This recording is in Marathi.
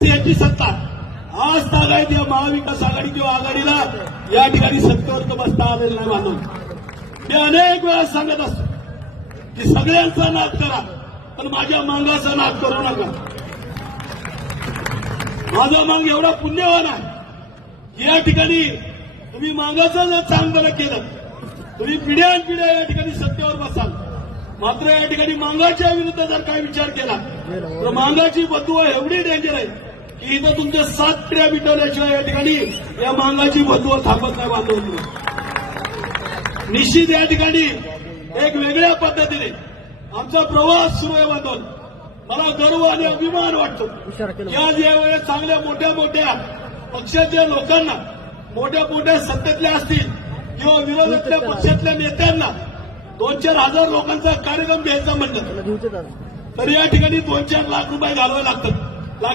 याची सत्ता आज तागायत या महाविकास आघाडी किंवा आघाडीला या ठिकाणी सत्तेवर तर बसता आलेलं नाही बांधून. मी अनेक वेळा सांगत असतो की सगळ्यांचा नाद करा पण माझ्या मांगाचा नाद करू नका. माझा मांग एवढा पुण्यवान आहे या ठिकाणी तुम्ही मांगाचं जर चांगलं केलं तुम्ही पिढ्यानपिढ्या या ठिकाणी सत्तेवर बसाल. मात्र या ठिकाणी मांगाच्या विरुद्ध जर काही विचार केला तर मांगाची बदुवा एवढी डेंजर आहे की इथं तुमच्या 7 पिढ्या मिटवल्याशिवाय या ठिकाणी या मांगाची बदुवा थांबत नाही बांधव. निश्चित या ठिकाणी एक वेगळ्या पद्धतीने आमचा प्रवास सुरू आहे बांधव. मला गर्व आणि अभिमान वाटतो की आज यावेळेस चांगल्या मोठ्या मोठ्या पक्षाच्या लोकांना मोठ्या मोठ्या सत्तेतल्या असतील किंवा विरोधातल्या पक्षातल्या नेत्यांना 2-4 हजार लोकांचा कार्यक्रम घ्यायचा म्हणलं तर या ठिकाणी 2-4 लाख रुपये घालवावे लागतात.